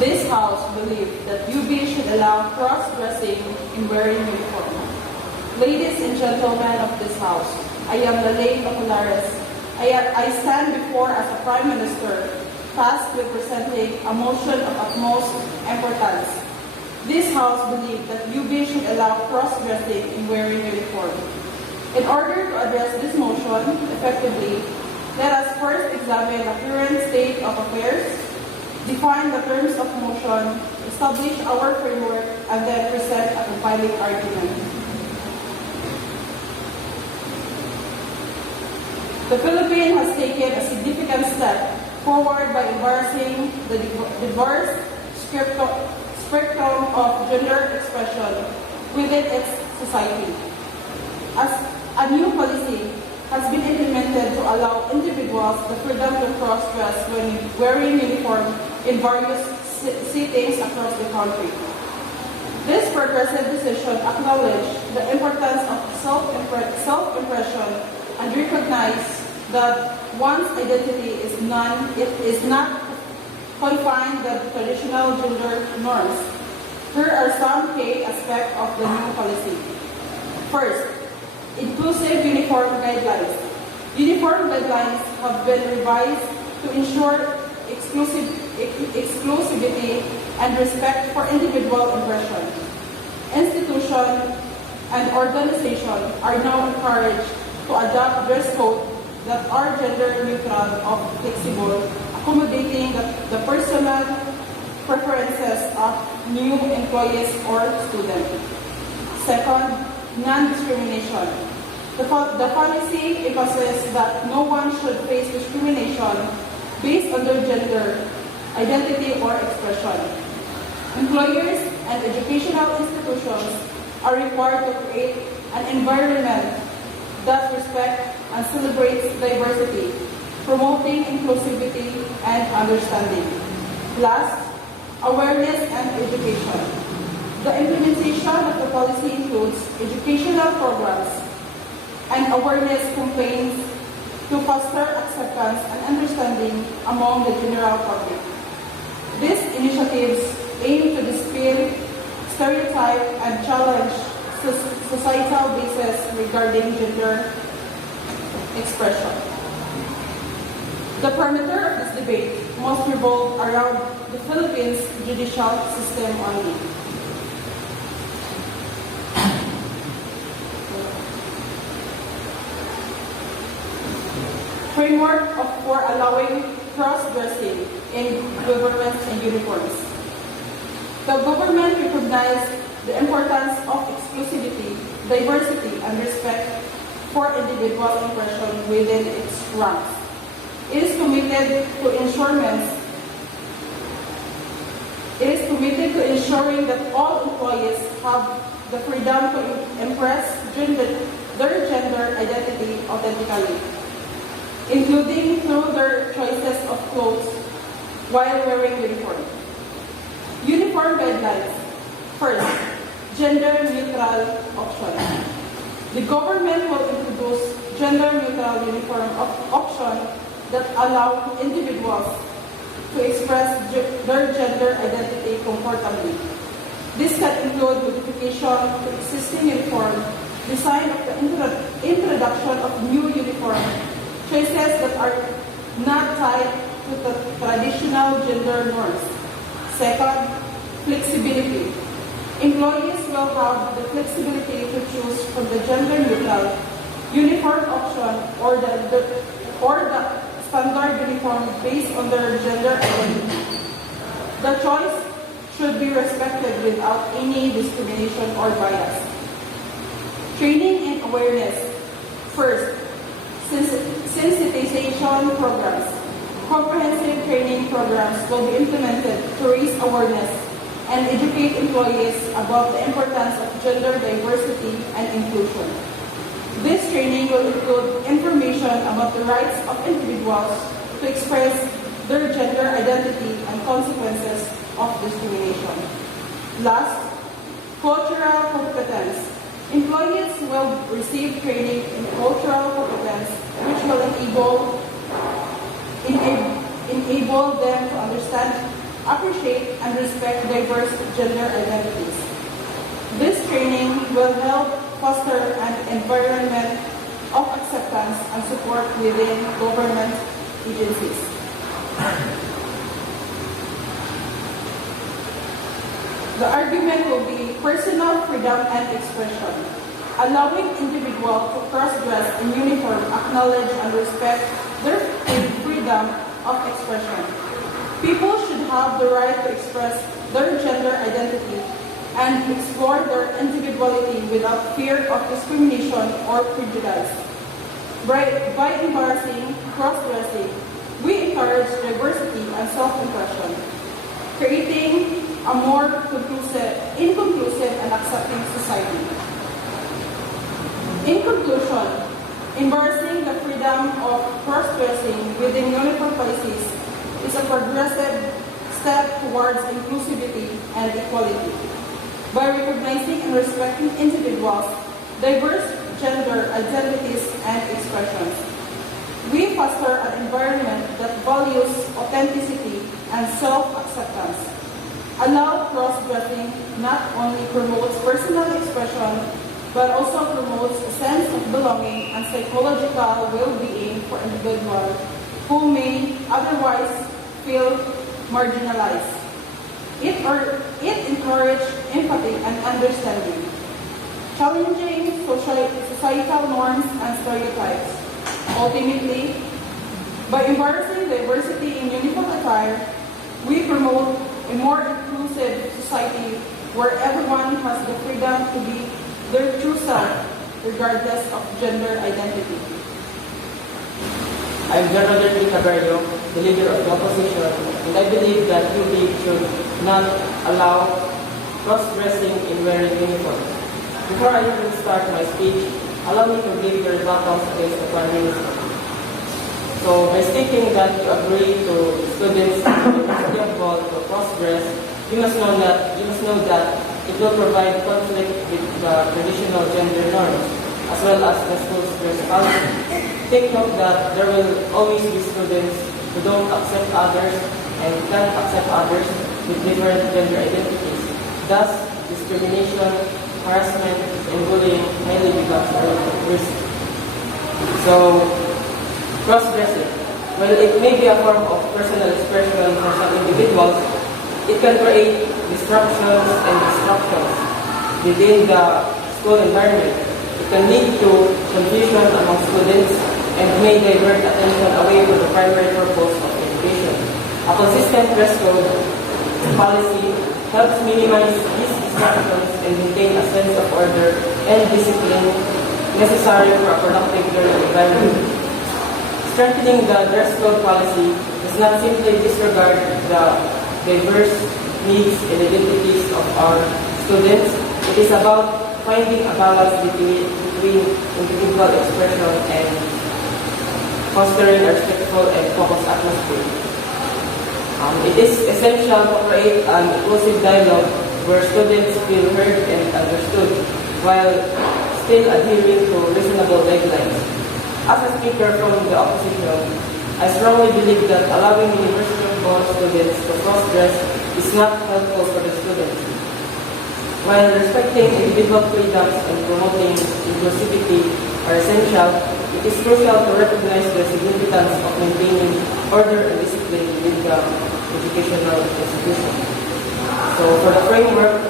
This House believes that UB should allow cross-dressing in wearing uniform. Ladies and gentlemen of this House, I am Lalaine Baculares. I stand before as a Prime Minister tasked with presenting a motion of utmost importance. This House believes that UB should allow cross-dressing in wearing uniform. In order to address this motion effectively, let us first examine the current state of affairs, define the terms of motion, establish our framework, and then present a compiling argument. The Philippines has taken a significant step forward by embracing the diverse spectrum of gender expression within its society. As a new policy has been implemented to allow individuals the freedom to cross-dress when wearing uniform in various settings across the country. This progressive decision acknowledges the importance of self-impression and recognizes that one's identity is not confined to traditional gender norms. Here are some key aspects of the new policy. First, inclusive uniform guidelines. Uniform guidelines have been revised to ensure exclusivity and respect for individual impression. Institutions and organizations are now encouraged to adopt dress codes that are gender neutral or flexible, accommodating the personal preferences of new employees or students. Second, non-discrimination. The policy emphasizes that no one should face discrimination based on their gender, identity, or expression. Employers and educational institutions are required to create an environment that respects and celebrates diversity, promoting inclusivity and understanding. Last, awareness and education. The implementation of the policy includes educational programs and awareness campaigns to foster acceptance and understanding among the general public. These initiatives aim to dispel stereotype and challenge societal basis regarding gender expression. The perimeter of this debate must revolve around the Philippines judicial system only. Framework for allowing cross-dressing in governments and uniforms. The government recognizes the importance of exclusivity, diversity, and respect for individual impression within its ranks. It is committed to ensuring that all employees have the freedom to express their gender identity authentically, including through their choices of clothes while wearing uniform. Uniform guidelines. First, gender-neutral option. The government will introduce gender-neutral uniform option that allow individuals to express their gender identity comfortably. This can include modification to existing uniform, design of the introduction of new uniform, choices that are not tied to the traditional gender norms. Second, flexibility. Employees will have the flexibility to choose from the gender-neutral uniform option or the standard uniform based on their gender identity. The choice should be respected without any discrimination or bias. Training and awareness. First, sensitization programs. Comprehensive training programs will be implemented to raise awareness and educate employees about the importance of gender diversity and inclusion. This training will include information about the rights of individuals to express their gender identity and consequences of discrimination. Last, cultural competence. Employees will receive training in cultural competence, which will enable them to understand, appreciate, and respect diverse gender identities. This training will help foster an environment of acceptance and support within government agencies. The argument will be personal freedom and expression. Allowing individuals to cross-dress in uniform acknowledge and respect their freedom of expression. People should have the right to express their gender identity and explore their individuality without fear of discrimination or prejudice. By embarrassing cross-dressing, we encourage diversity and self-expression, creating a more inclusive and accepting society. In conclusion, embracing the freedom of cross-dressing within uniform policies is a progressive step towards inclusivity and equality. By recognizing and respecting individuals' diverse gender identities and expressions, we foster an environment that values authenticity and self-acceptance. Allow cross-dressing not only promotes personal expression, but also promotes a sense of belonging and psychological well-being for individuals who may otherwise feel marginalized. It encourages empathy and understanding, challenging societal norms and stereotypes. Ultimately, by embracing diversity in uniform attire, we promote a more inclusive society where everyone has the freedom to be their true self, regardless of gender identity. I'm General Cabarrio, the leader of the opposition, and I believe that UP should not allow cross-dressing in wearing uniforms. Before I even start my speech, allow me to give your rebuttals against the Prime Minister. So, by stating that you agree to students at the University of Ball to cross-dress, you must know that it will provide conflict with the traditional gender norms, as well as the school's dress policy. Take note that there will always be students who don't accept others and can't accept others with different gender identities. Thus, discrimination, harassment, and bullying highly becomes a risk. So, cross-dressing. Well, it may be a form of personal expression for some individuals. It can create disruptions and disruptions within the school environment. It can lead to confusion among students and may divert attention away from the primary purpose of education. A consistent dress code policy helps minimize these disruptions and maintain a sense of order and discipline necessary for a productive learning environment. Strengthening the dress code policy does not simply disregard the diverse needs and identities of our students. It is about finding a balance between individual expression and fostering a respectful and focused atmosphere. It is essential to create an inclusive dialogue where students feel heard and understood while still adhering to reasonable guidelines. As a speaker from the opposition, I strongly believe that allowing University of Ball students to cross-dress is not helpful for the students. While respecting individual freedoms and promoting inclusivity are essential, it is crucial to recognize the significance of maintaining order and discipline within the educational institution. So for the framework,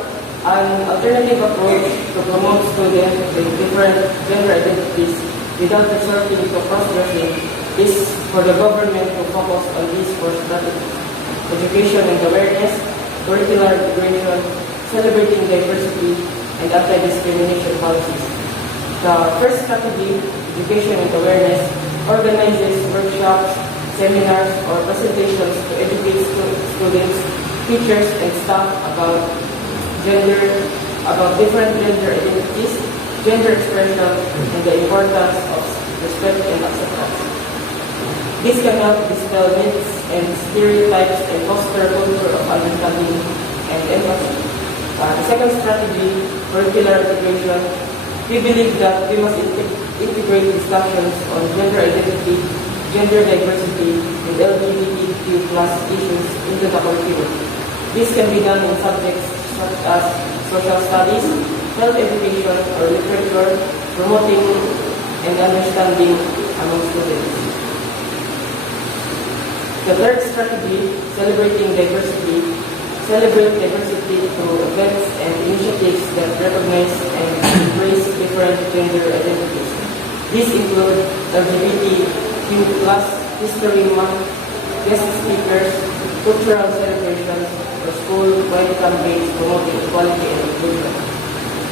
an alternative approach to promote students with different gender identities without resorting to cross-dressing is for the government to focus on these four strategies: education and awareness, curricular integration, celebrating diversity, and anti-discrimination policies. The first strategy, education and awareness, organizes workshops, seminars, or presentations to educate students, teachers, and staff about different gender identities, gender expression, and the importance of respect and acceptance. This can help dispel myths and stereotypes and foster a culture of understanding and empathy. The second strategy, curricular integration, we believe that we must integrate discussions on gender identity, gender diversity, and LGBTQ+ issues into the curriculum. This can be done in subjects such as social studies, health education, or literature, promoting and understanding among students. The third strategy, celebrating diversity, celebrate diversity through events and initiatives that recognize and embrace different gender identities. These include LGBTQ+, History Month, guest speakers, cultural celebrations, or school-wide campaigns promoting equality and inclusion.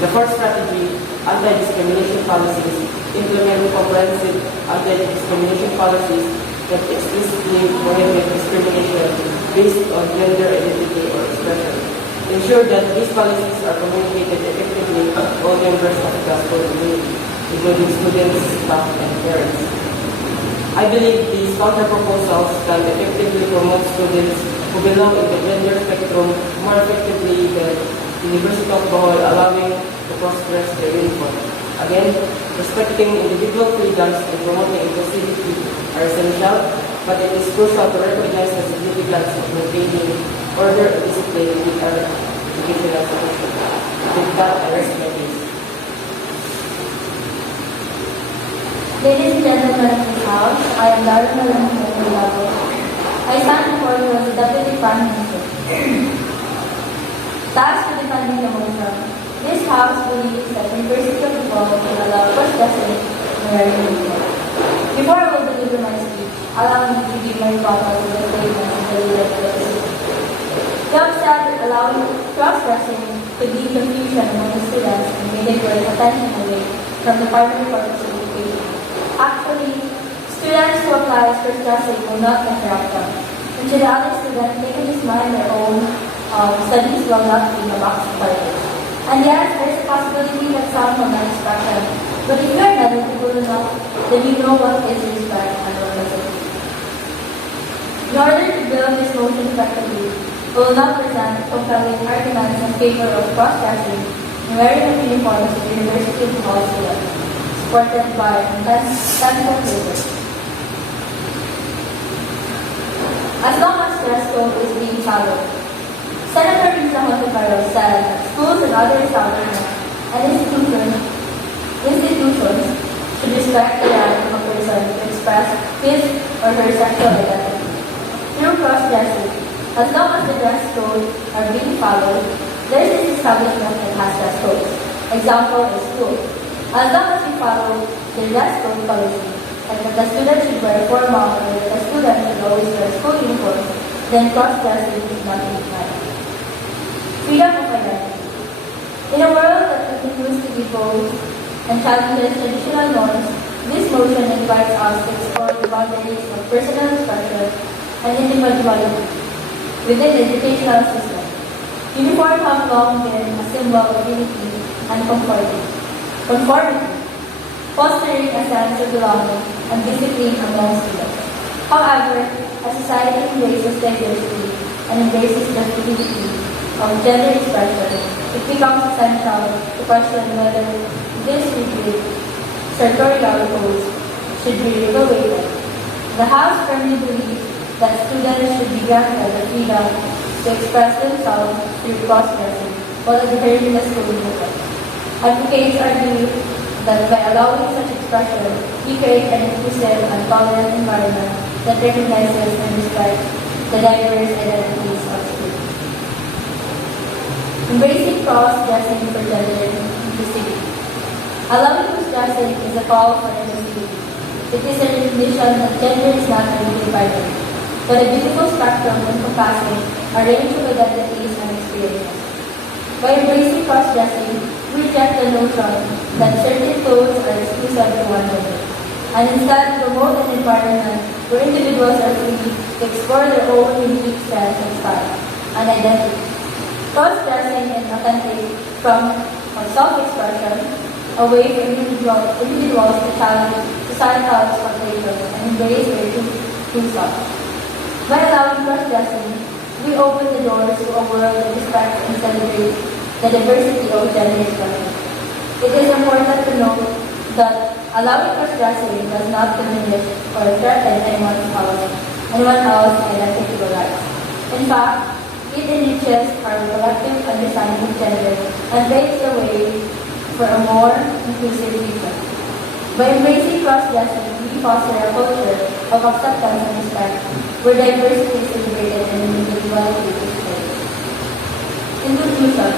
The fourth strategy, anti-discrimination policies, implement comprehensive anti-discrimination policies that explicitly prohibit discrimination based on gender identity or expression. Ensure that these policies are communicated effectively to all members of the school community, including students, staff, and parents. I believe these counter-proposals can effectively promote students who belong in the gender spectrum more effectively than the University of Bohol, allowing to cross-dress their uniform. Again, respecting individual freedoms and promoting inclusivity are essential, but it is crucial to recognize the significance of maintaining order and discipline within our educational system. With that, I rest my case. Ladies and gentlemen of this House, I am Lara Malambo. I stand before you as the Deputy Prime Minister. Tasked with defending the motion, this House believes that the University of Bohol will allow cross-dressing in wearing uniform. Before I will deliver my speech, allow me to give my thoughts on the statements of the leader of the opposition. They have said that allowing cross-dressing could lead confusion among the students and may divert attention away from the primary purpose of education. Actually, students who apply for cross-dressing will not interrupt them. And should the other students, they can just mind their own studies while not being a box of targets. And yes, there is a possibility that some will not respect them. But if you are not people enough, then you know what is respect and what isn't. In order to build this motion effectively, we will not present compelling arguments in favor of cross-dressing and wearing of uniforms to the University of Bohol students, supported by central papers. As long as dress code is being followed, Senator Risa Hontiveros said that schools and other establishments and institutions should respect the right of a person to express his or her sexual identity through cross-dressing. As long as the dress codes are being followed, there is this establishment that has dress codes. Example is school. As long as we follow the dress code policy, like that the student should wear formal or that the student should always wear school uniform, then cross-dressing is not required. Freedom of identity. In a world that continues to be bold and challenges traditional norms, this motion invites us to explore the boundaries of personal expression and individuality within the educational system. Uniforms have long been a symbol of unity and conformity, fostering a sense of belonging and discipline among students. However, as society embraces diversity and embraces the fluidity of gender expression, it becomes essential to question whether this rigid sartorial codes should be regulated. The House firmly believes that students should be granted the freedom to express themselves through cross-dressing while adhering to the school movement. Advocates argue that by allowing such expression, we create an inclusive and tolerant environment that recognizes and respects the diverse identities of students. Embracing cross-dressing for gender inclusivity. Allowing cross-dressing is a call for inclusivity. It is a recognition that gender is not a rigid binary, but a beautiful spectrum encompassing a range of identities and experiences. By embracing cross-dressing, we reject the notion that certain clothes are exclusive to one gender, and instead promote an environment where individuals are free to explore their own unique sense of style and identity. Cross-dressing is authentic from self-expression, away from individuals to challenge societal expectations and embrace their true self. By allowing cross-dressing, we open the doors to a world that respects and celebrates the diversity of gender expression. It is important to note that allowing cross-dressing does not diminish or threaten anyone else's identity or rights. In fact, It enriches our collective understanding of gender and paves the way for a more inclusive future. By embracing cross-dressing, we foster a culture of acceptance and respect, where diversity is celebrated and individuality is cherished. In conclusion,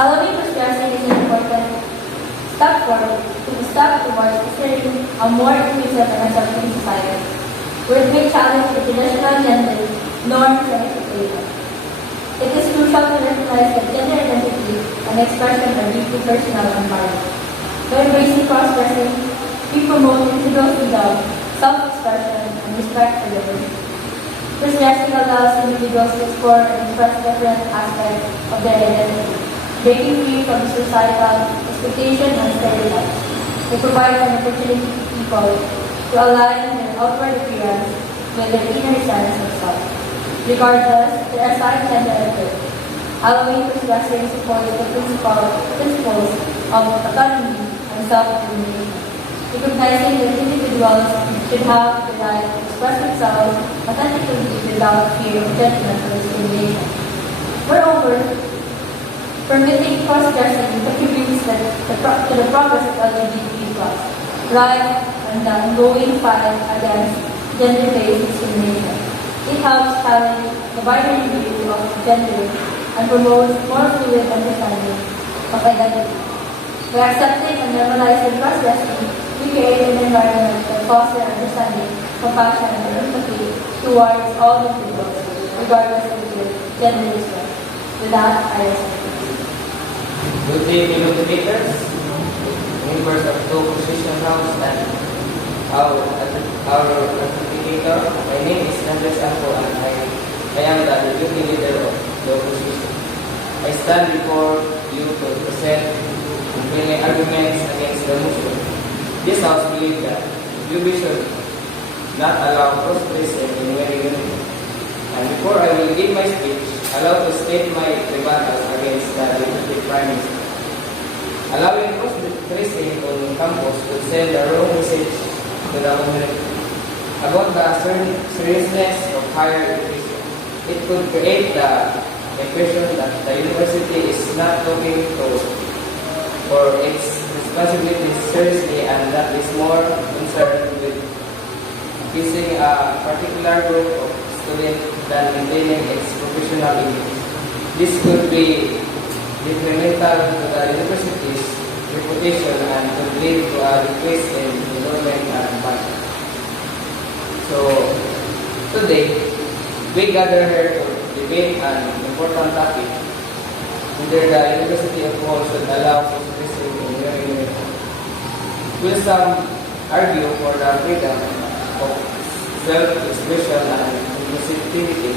allowing cross-dressing is an important step towards fostering a more inclusive and accepting society, where it may challenge the traditional gender norms and expectations. It is crucial to recognize that gender identity and expression are deeply personal and private. By embracing cross-dressing, we promote individual freedom, self-expression, and respect for diversity. Cross-dressing allows individuals to explore and express different aspects of their identity, breaking free from societal expectation and stereotypes. It provides an opportunity to people to align their outward appearance with their inner sense of self, regardless their assigned gender at birth. Allowing cross-dressing supports the principles of autonomy and self-determination, recognizing that individuals should have the right to express themselves authentically without fear of judgment or discrimination. Moreover, permitting cross-dressing contributes to the progress of LGBT+, right, and the ongoing fight against gender-based discrimination. It helps challenge the binary view of gender and promotes more fluid understanding of identity. By accepting and normalizing cross-dressing, we create an environment that fosters understanding, compassion, and empathy towards all individuals, regardless of their gender expression. With that, I accept. Good day, fellow debaters, members of the opposition house, and our adjudicator. My name is Andres Ampo, and I am the deputy leader of the opposition. I stand before you to present compelling arguments against the motion. This house believes that you should not allow cross-dressing in wearing uniform. And before I will give my speech, allow to state my rebuttal against the Deputy Prime Minister. Allowing cross-dressing on campus could send the wrong message to the community about the seriousness of higher education. It could create the impression that the university is not looking for its responsibilities seriously and that is more concerned with appeasing a particular group of students than maintaining its professional image. This could be detrimental to the university's reputation and could lead to a decrease in enrollment and budget. So, today, we gather here to debate an important topic, whether the University of Bohol should allow cross-dressing in wearing uniform. Will some argue for the freedom of self-expression and inclusivity?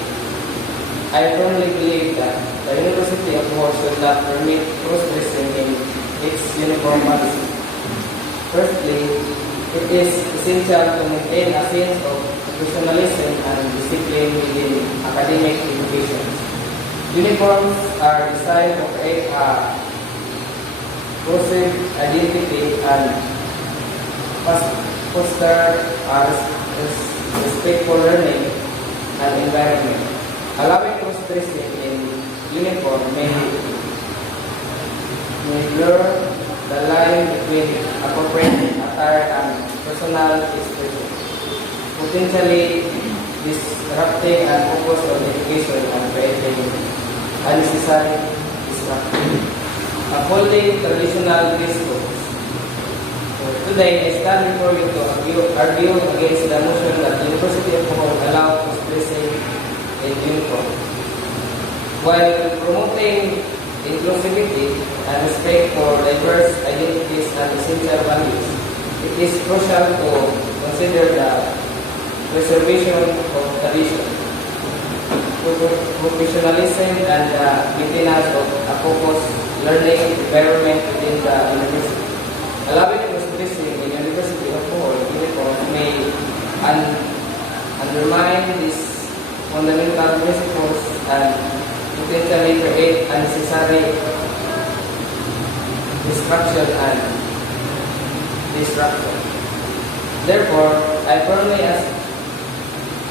I firmly believe that the University of Bohol should not permit cross-dressing in its uniform policy. Firstly, it is essential to maintain a sense of professionalism and discipline within academic education. Uniforms are designed to create a cohesive identity and foster a respectful learning and environment. Allowing cross-dressing in uniform may blur the line between appropriate attire and personal expression, potentially disrupting and focus on education and creating unnecessary distraction. Upholding traditional dress codes. Today, I stand before you to argue against the motion that the University of Bohol allow cross-dressing in uniform. While promoting inclusivity and respect for diverse identities and essential values, it is crucial to consider the preservation of tradition, professionalism, and the maintenance of a focused learning environment within the university. Allowing cross-dressing in University of Bohol uniform may undermine these fundamental principles and potentially create unnecessary distraction and disruption. Therefore, I firmly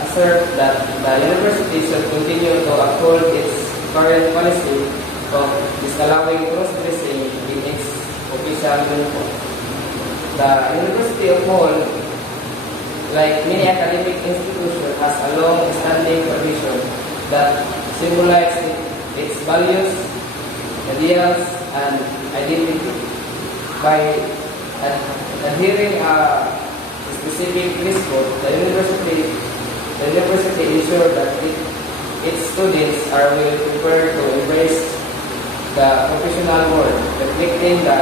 assert that the university should continue to uphold its current policy of disallowing cross-dressing in its official uniform. The University of Bohol, like many academic institutions, has a long-standing tradition that symbolizes its values, ideals, and identity. By adhering a specific dress code, the university ensures that its students are well prepared to embrace the professional world, reflecting the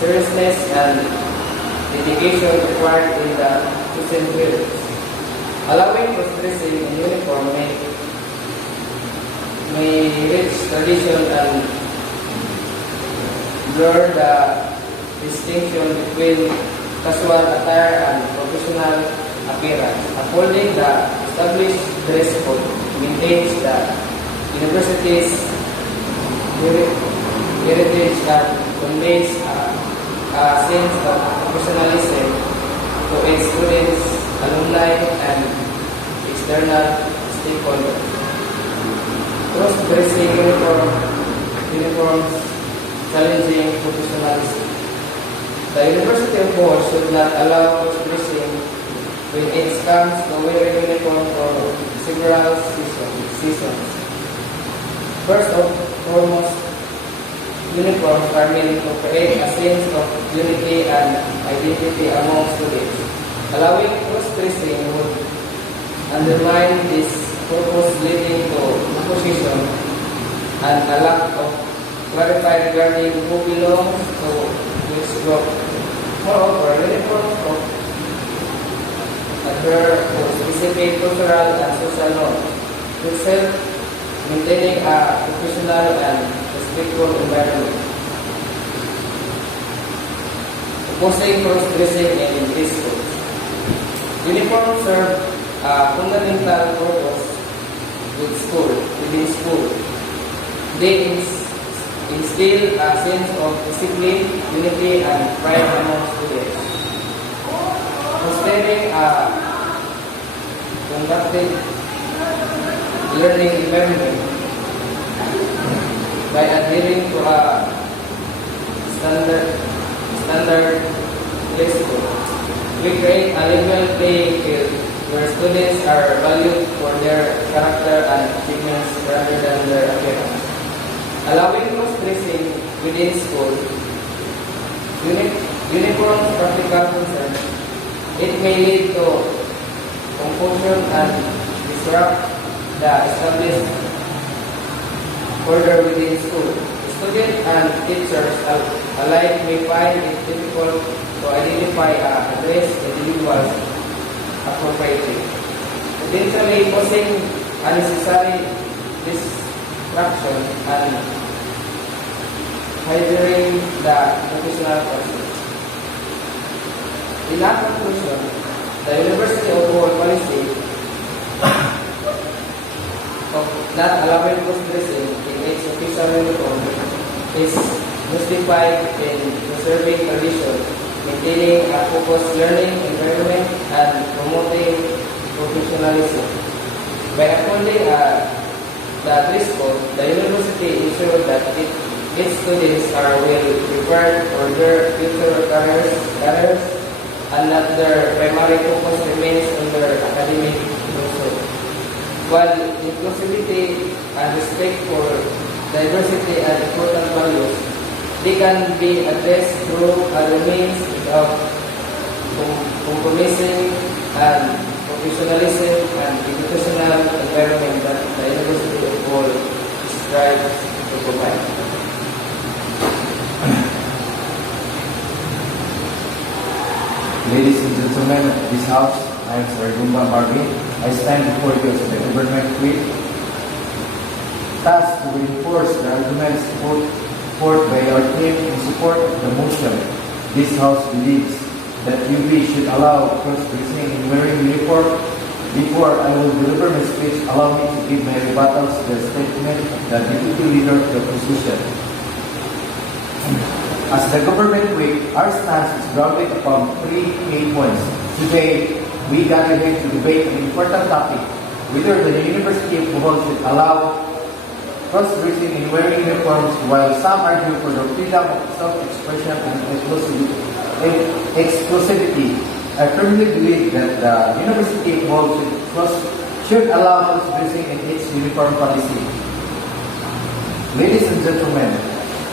seriousness and dedication required in the chosen fields. Allowing cross-dressing in uniform may reach tradition and blur the distinction between casual attire and professional appearance. Upholding the established dress code maintains the university's heritage and conveys a sense of professionalism to its students, alumni, and external stakeholders. Cross-dressing uniforms challenging professionalism. The University of Bohol should not allow cross-dressing when it comes to wearing uniform for several seasons. First of foremost, uniforms are meant to create a sense of unity and identity among students. Allowing cross-dressing would undermine this purpose, leading to opposition and a lack of clarity regarding who belongs to which group. Moreover, uniforms adhere to specific cultural and social norms, which help maintaining a professional and respectful environment. Opposing cross-dressing in dress codes. Uniforms serve a fundamental purpose within school. They instill a sense of discipline, unity, and pride among students. Fostering a conducted learning environment by adhering to a standard dress code. We create a level playing field where students are valued for their character and achievements rather than their appearance. Allowing cross-dressing within school, uniform's practical concerns, it may lead to confusion and disrupt the established order within school. Students and teachers alike may find it difficult to identify and address individuals appropriately, potentially causing unnecessary distraction and hindering the professional process. In our conclusion, the University of Bohol policy of not allowing cross-dressing in its official uniform is justified in preserving tradition, maintaining a focused learning environment, and promoting professionalism. By upholding the dress code, the university ensures that its students are well prepared for their future careers, and that their primary focus remains on their academic pursuit. While inclusivity and respect for diversity and important values, they can be addressed through other means of compromising and professionalism and educational environment that the University of Bohol strives to provide. Ladies and gentlemen of this house, I am Sir Gumba Marvin. I stand before you as the government whip, tasked to reinforce the arguments put forth by our team in support of the motion. This house believes that UB should allow cross-dressing in wearing uniform. Before I will deliver my speech, allow me to give my rebuttals to the statement of the deputy leader of the opposition. As the government week, our stance is grounded upon three main points. Today, we gather here to debate an important topic, whether the University of Bohol should allow cross-dressing and wearing uniforms, while some argue for the freedom of self-expression and exclusivity. I firmly believe that the University of Hull should allow cross-dressing in its uniform policy. Ladies and gentlemen,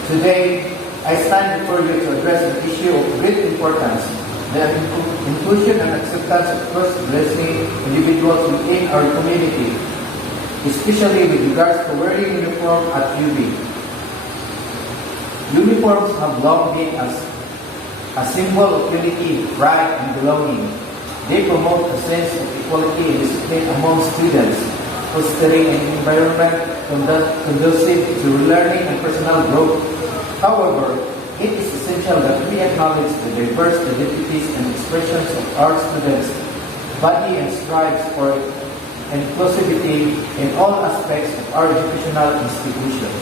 today I stand before you to address an issue of great importance: the inclusion and acceptance of cross-dressing individuals within our community, especially with regards to wearing uniform at UB. Uniforms have long been a symbol of unity, pride, and belonging. They promote a sense of equality and discipline among students, fostering an environment conducive to learning and personal growth. However, it is essential that we acknowledge the diverse identities and expressions of our students' body and strives for inclusivity in all aspects of our educational institutions.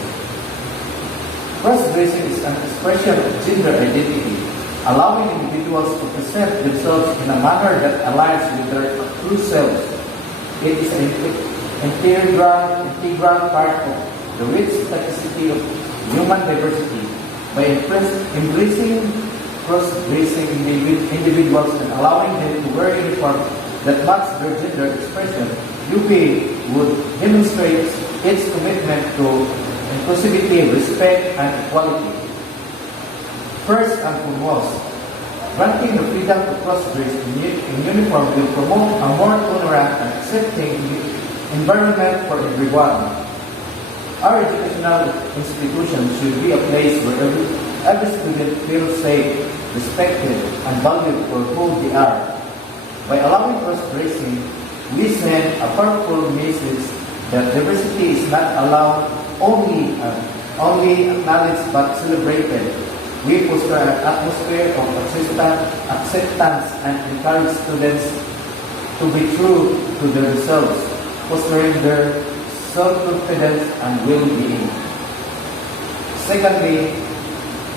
Cross-dressing is an expression of gender identity, allowing individuals to present themselves in a manner that aligns with their true selves. It is an integral part of the rich diversity of human diversity. By embracing cross-dressing individuals and allowing them to wear uniforms that match their gender expression, UP would demonstrate its commitment to inclusivity, respect, and equality. First and foremost, granting the freedom to cross-dress in uniform will promote a more tolerant and accepting environment for everyone. Our educational institution should be a place where every student feels safe, respected, and valued for who they are. By allowing cross-dressing, we send a powerful message that diversity is not allowed only acknowledged but celebrated. We foster an atmosphere of acceptance and encourage students to be true to themselves, fostering their self-confidence and well-being. Secondly,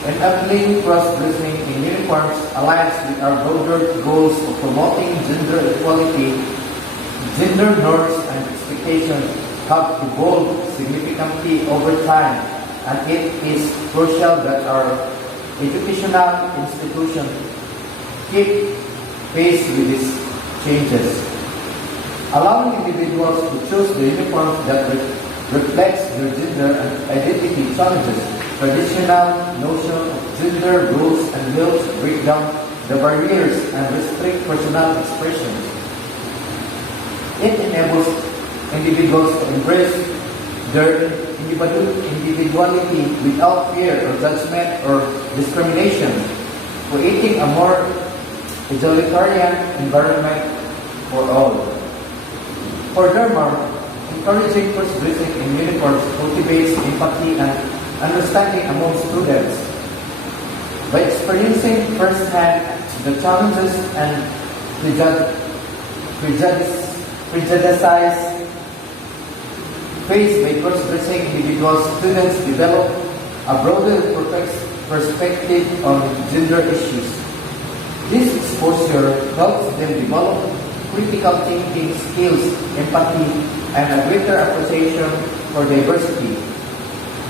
enabling cross-dressing in uniforms aligns with our broader goals of promoting gender equality. Gender norms and expectations have evolved significantly over time, and it is crucial that our educational institutions keep pace with these changes. Allowing individuals to choose the uniform that reflects their gender and identity challenges traditional notion of gender roles and helps break down the barriers and restrict personal expressions. It enables individuals to embrace their individuality without fear or judgment or discrimination, creating a more egalitarian environment for all. Furthermore, encouraging cross-dressing in uniforms cultivates empathy and understanding among students. By experiencing firsthand the challenges and prejudices faced by cross-dressing individuals, students develop a broader perspective on gender issues. This exposure helps them develop critical thinking skills, empathy, and a greater appreciation for diversity.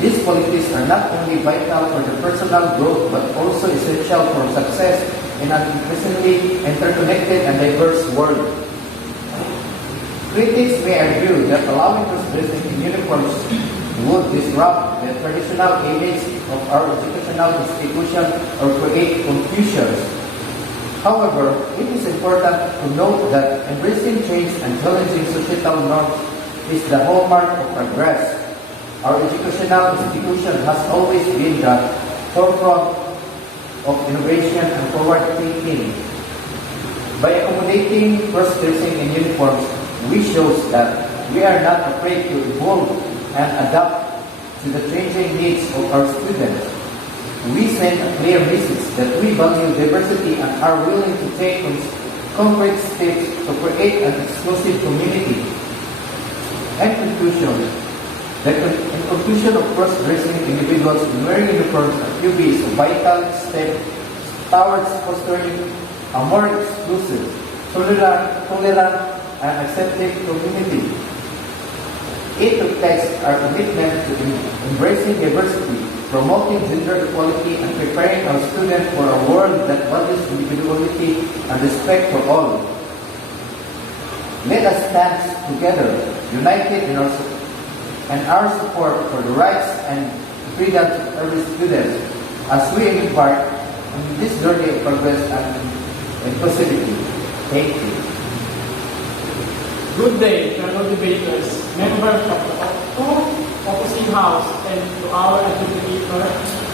These qualities are not only vital for their personal growth but also essential for success in an increasingly interconnected and diverse world. Critics may argue that allowing cross-dressing in uniforms would disrupt the traditional image of our educational institution or create confusion. However, it is important to note that embracing change and challenging societal norms is the hallmark of progress. Our educational institution has always been the forefront of innovation and forward thinking. By accommodating cross-dressing in uniforms, we show that we are not afraid to evolve and adapt to the changing needs of our students. We send a clear message that we value diversity and are willing to take concrete steps to create an exclusive community. In conclusion of cross-dressing individuals in wearing uniforms at UB is a vital step towards fostering a more exclusive, tolerant, and accepting community. It reflects our commitment to embracing diversity, promoting gender equality, and preparing our students for a world that values individuality and respect for all. Let us stand together, united in our support for the rights and freedoms of every student as we embark on this journey of progress and inclusivity. Thank you. Good day, fellow debaters, members of the two opposing house, and to our adjudicator.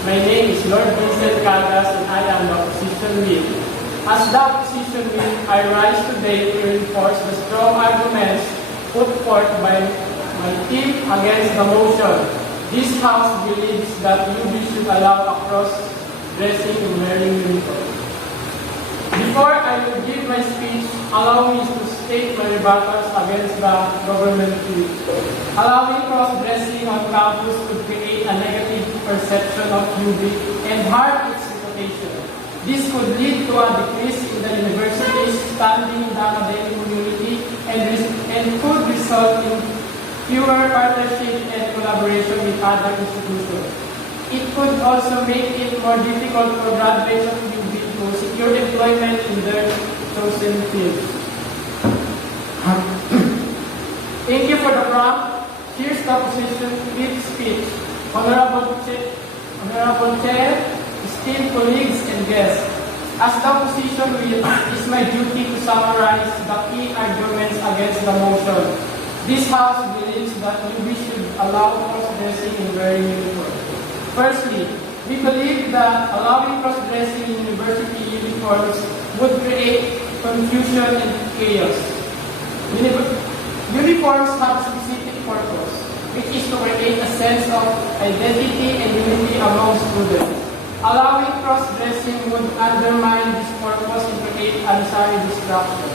My name is Lord Vincent Caldas, and I am the opposition whip. As the opposition whip, I rise today to reinforce the strong arguments put forth by my team against the motion. This house believes that UB should allow a cross-dressing and wearing uniform. Before I will give my speech, allow me to state my rebuttals against the government view. Allowing cross-dressing on campus could create a negative perception of UB and harm its reputation. This could lead to a decrease in the university's standing in the academic community and could result in fewer partnership and collaboration with other institutions. It could also make it more difficult for graduates of UB to secure employment in their chosen fields. Thank you for the prompt. Here's the opposition with speech. Honorable Chair, esteemed colleagues and guests, as the opposition will, it is my duty to summarize the key arguments against the motion. This House believes that UB should allow cross-dressing in wearing uniform. Firstly, we believe that allowing cross-dressing in university uniforms would create confusion and chaos. Uniforms have a specific purpose, which is to create a sense of identity and unity among students. Allowing cross-dressing would undermine this purpose and create unnecessary distraction.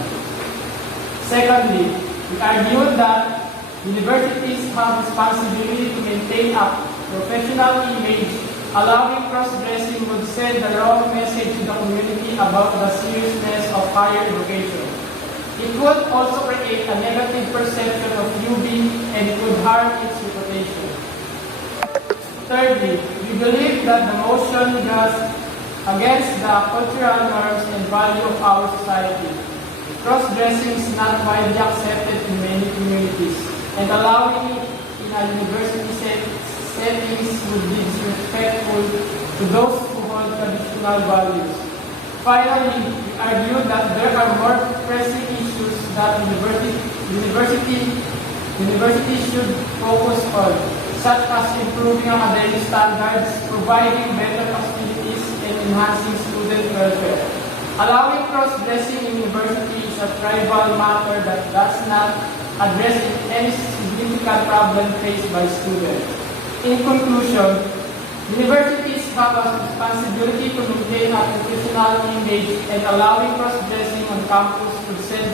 Secondly, we argue that universities have responsibility to maintain a professional image. Allowing cross-dressing would send the wrong message to the community about the seriousness of higher education. It would also create a negative perception of UB and it would harm its reputation. Thirdly, we believe that the motion goes against the cultural norms and value of our society. Cross-dressing is not widely accepted in many communities, and allowing it in a university settings would be disrespectful to those who hold traditional values. Finally, we argue that there are more pressing issues that universities should focus on, such as improving academic standards, providing better facilities, and enhancing student welfare. Allowing cross-dressing in university is a trivial matter that does not address any significant problem faced by students. In conclusion, universities have a responsibility to maintain a professional image, and allowing cross-dressing on campus could send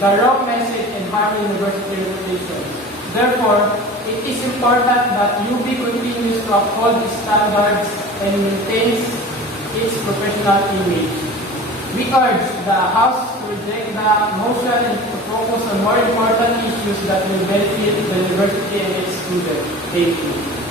the wrong message and harm university reputation. Therefore, it is important that UB continues to uphold these standards and maintains its professional image. We urge the House to reject the motion and to focus on more important issues that will benefit the university and its students. Thank you.